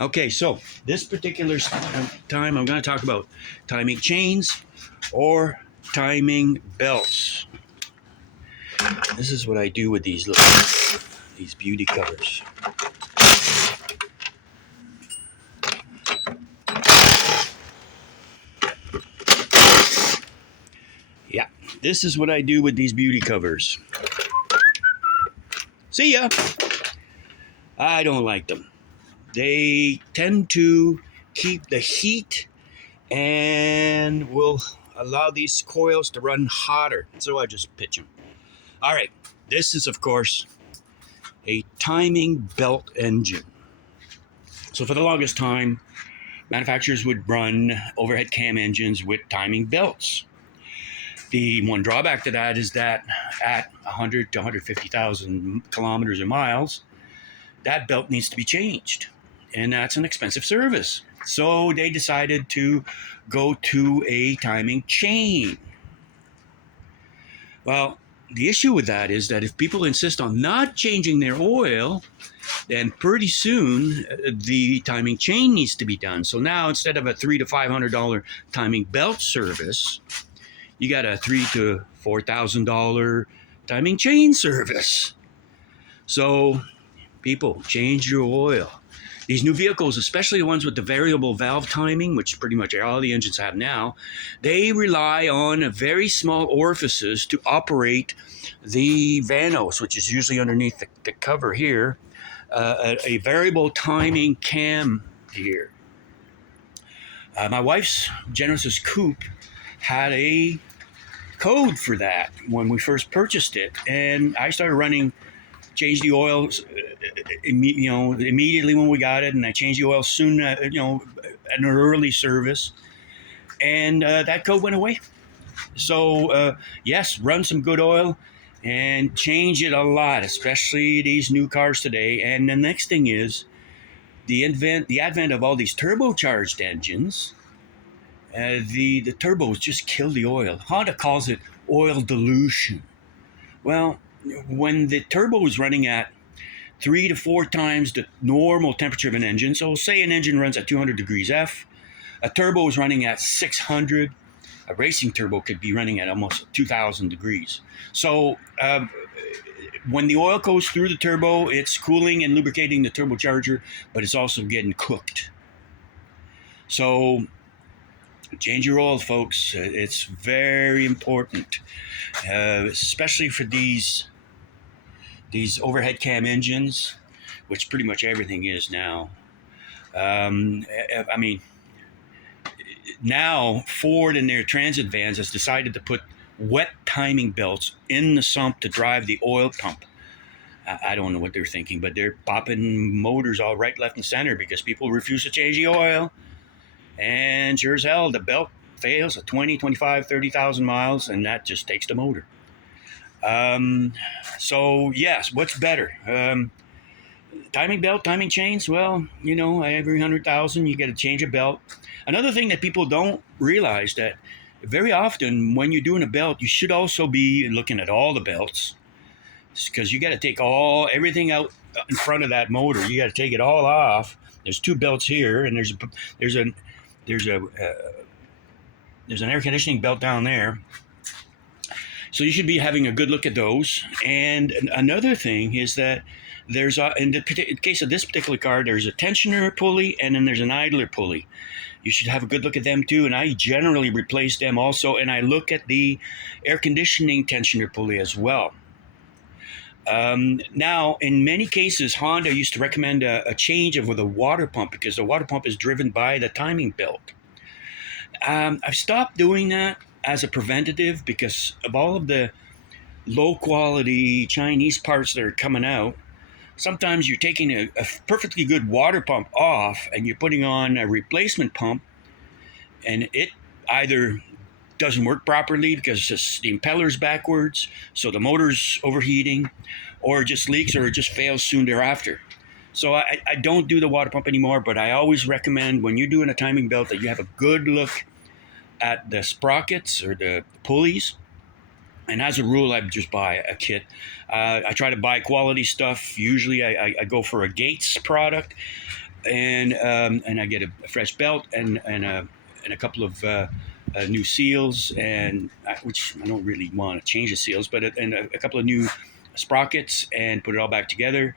Okay, so this particular time I'm going to talk about timing chains or timing belts. This is what I do with these beauty covers. Yeah, this is what I do with these beauty covers. See ya. I don't like them. They tend to keep the heat and will allow these coils to run hotter. So I just pitch them. All right, this is, of course, a timing belt engine. So for the longest time, manufacturers would run overhead cam engines with timing belts. The one drawback to that is that at 100 to 150,000 kilometers or miles, that belt needs to be changed. And that's an expensive service. So they decided to go to a timing chain. Well, the issue with that is that if people insist on not changing their oil, then pretty soon the timing chain needs to be done. So now instead of a $300 to $500 timing belt service, you got a $3,000 to $4,000 timing chain service. So people, change your oil. These new vehicles, especially the ones with the variable valve timing, which pretty much all the engines have now, they rely on very small orifices to operate the vanos, which is usually underneath the cover here, a variable timing cam here. My wife's Genesis Coupe had a code for that when we first purchased it, and I started running, changed the oil, immediately when we got it, and I changed the oil soon, at an early service, and that code went away. So yes, run some good oil and change it a lot, especially these new cars today. And the next thing is the advent of all these turbocharged engines. The turbos just kill the oil. Honda calls it oil dilution. Well, when the turbo is running at 3 to 4 times the normal temperature of an engine, so say an engine runs at 200 degrees F, a turbo is running at 600. A racing turbo could be running at almost 2,000 degrees. So when the oil goes through the turbo, it's cooling and lubricating the turbocharger, but it's also getting cooked. So change your oil, folks. It's very important, especially for these overhead cam engines, which pretty much everything is now. I mean, now Ford in their transit vans has decided to put wet timing belts in the sump to drive the oil pump. I don't know what they're thinking, but they're popping motors all right, left, and center because people refuse to change the oil. And sure as hell, the belt fails at 20, 25, 30,000 miles, and that just takes the motor. So, yes, what's better? Timing belt, timing chains, well, every 100,000, you get to change a belt. Another thing that people don't realize that very often when you're doing a belt, you should also be looking at all the belts because you got to take everything out in front of that motor. You got to take it all off. There's 2 belts here, and there's an air conditioning belt down there. So you should be having a good look at those. And another thing is that in the case of this particular car, there's a tensioner pulley and then there's an idler pulley. You should have a good look at them too. And I generally replace them also. And I look at the air conditioning tensioner pulley as well. Now, in many cases, Honda used to recommend a change of the water pump because the water pump is driven by the timing belt. I've stopped doing that as a preventative because of all of the low quality Chinese parts that are coming out. Sometimes you're taking a perfectly good water pump off and you're putting on a replacement pump, and it either doesn't work properly because the impeller's backwards, so the motor's overheating, or it just leaks, or it just fails soon thereafter. So I don't do the water pump anymore, but I always recommend when you're doing a timing belt that you have a good look at the sprockets or the pulleys. And as a rule, I just buy a kit. I try to buy quality stuff. Usually I go for a Gates product. and I get a fresh belt and a couple of new seals, and which I don't really want to change the seals, but and a couple of new sprockets, and put it all back together.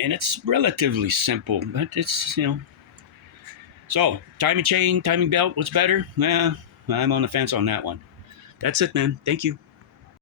And it's relatively simple, but it's So timing chain, timing belt, what's better? I'm on the fence on that one. That's it, man. Thank you.